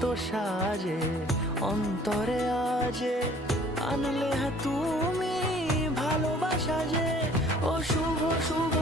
কত সাজে অন্তরে আজে আনলে তুমি ভালোবাসা যে ও শুভ শুভ